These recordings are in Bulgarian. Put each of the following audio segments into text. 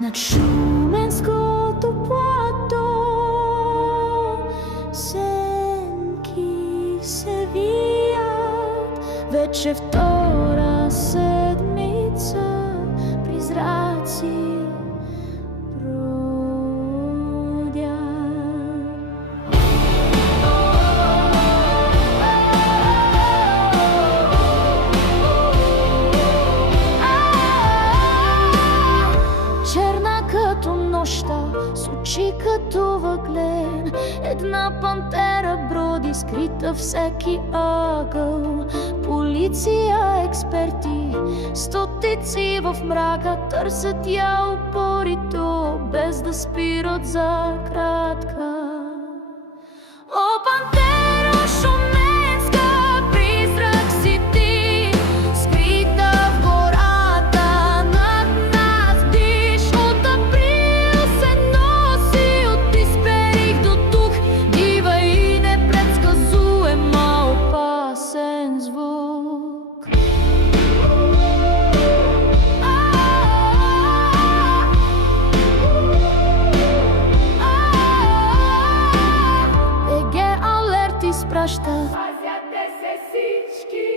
Над Шуменското плато сенки се вият, вече втора седмица призраци бродят. Черна като нощта, с очи като въглен, една пантера броди, скрита всеки ъгъл. Полиция, експерти, стотици в мрака търсят я упорито, без да спират за кратка. О, пантера шуменска, призрак си ти, скрита в гората над нас диш. От април се носи, от Исперих до тук, дива и непредсказуема, опасен звук. БГ алерт изпраща: пазяте се всички,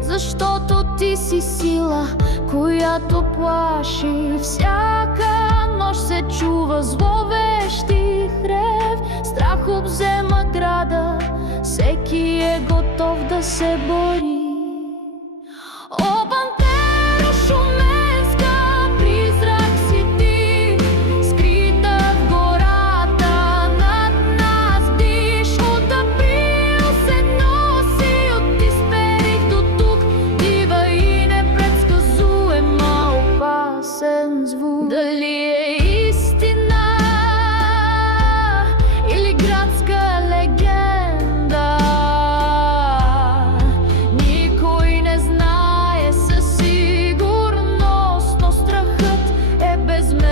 защото ти си сила, която плаши. Всяка нощ се чува зловещи хрев, страх обзема града, всеки е готов да се бори. О, пантера шуменска, призрак си ти, скрита в гората над нас диш. От април се носи, от Исперих до тук, дива и непредсказуема, опасен звук. Дали е истина или градска легенда, никой не знае със сигурност, но страхът е безмерен.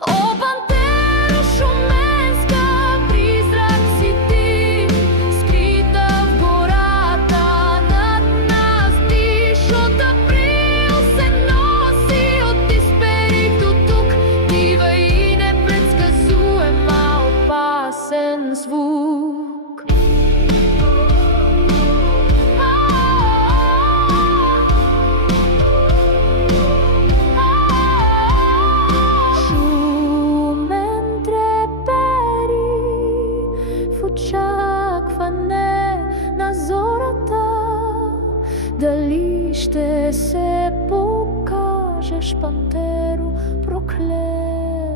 О, пантера шуменска, призрак си ти, скрита в гората над нас диш. От април се носи, от Исперих до тук, дива и непредсказуема, опасен звук. Шумен трепери в очакване на зората. Дали ще се покажеш, пантеро проклета?